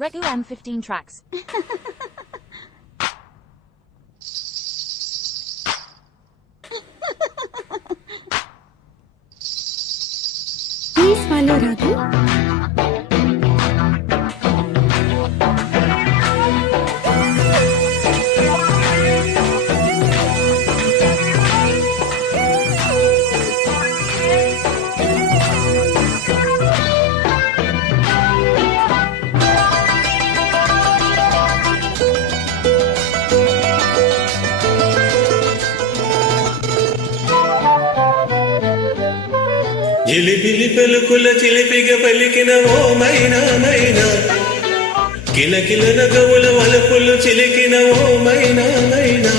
Reku M15 tracks. Please follow Raghu. జిలిబిలి పలుకుల చిలిపిగ పలికిన ఓ మైనా మైనా, కిలకిల నగవుల వలపులు చిలికిన ఓ మైనా మైనా,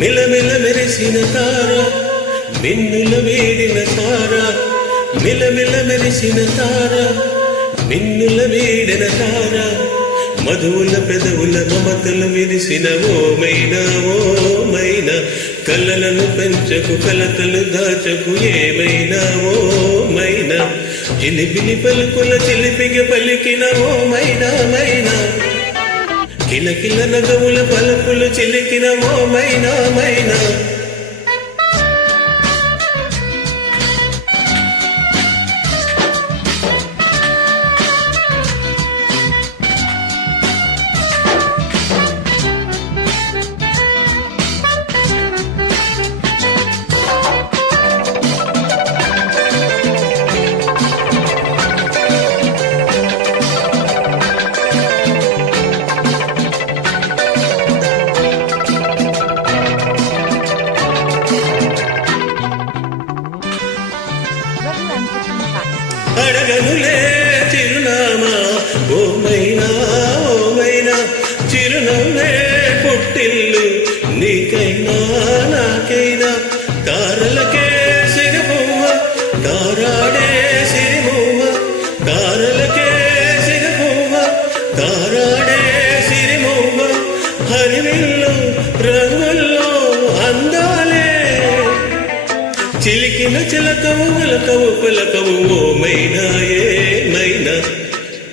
మిలమిల మెరిసిన తార మిన్నుల వీడిన తార, మిలమిల మెరిసిన తార మిన్నుల వీడిన తార, మధువుల పెదవుల మమతలు విరిసిన ఓ మైనా ఓ మైనా, కలలను పెంచకు కలతలు దాచకు ఏమైనా ఓ మైనా, జిలిబిలి పలుకుల చిలిపిగ పలికిన ఓ మైనా మైనా, కిలకిల నగవుల పలుకులు చిలికిన ఓ మైనా మైనా. అడగనులే చిరునామా ఓ మైనా ఓ మైనా, చిరునవ్వే పుట్టిల్లు నీకైనా నాకైనా, తారలకే సిగపువ్వ తారాడే సిరిమువ్వ, తారలకే సిగపువ్వ తారాడే సిరిమువ్వ, హరివిల్లు రంగుల్లో అందాలే చిలికిన చిలకవు ఉలకవు పులకవు ఓ మైనా ఏ మైనా,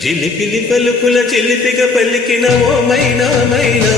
జిలిపిలి పలుకుల చిలిపిగ పలికిన ఓ మైనా మైనా.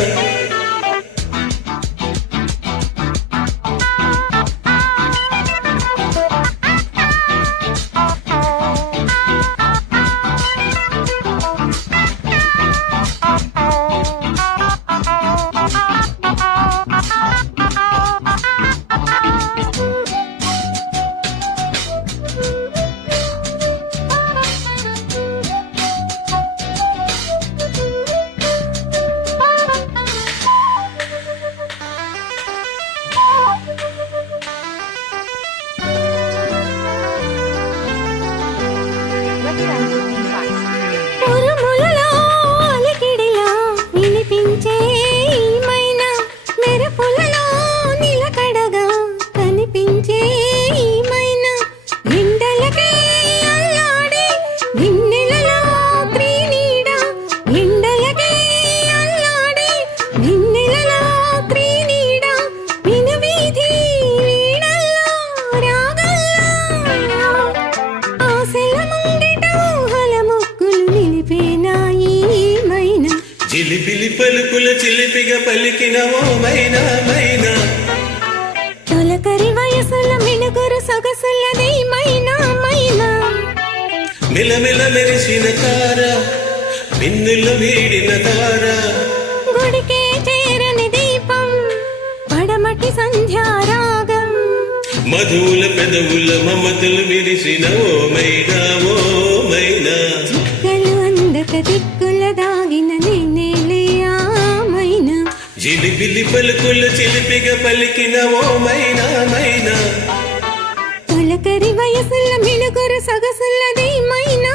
జిలిబిలి పలుకుల చిలిపిగ పలికిన ఓ మైనా మైనా, తొలకరి వయసుల మినుగురు సొగసులది మైనా మైనా, మిలమిల మెరిసిన తార మిన్నుల వీడిన తార, గుడికే చేరని దీపం పడమటి సంధ్యారాగం, మధువుల పెదవుల మమతలు విరిసిన ఓ మైనా ఓ మైనా, చుక్కలు అందక దిక్కుల దాగిన నేనేలే ఆ మైనా, జిలిబిలి పలుకుల చిలిపిగ పలికిన ఓ మైనా మైనా, తొలకరి వయసుల మినుగురు సొగసులది మైనా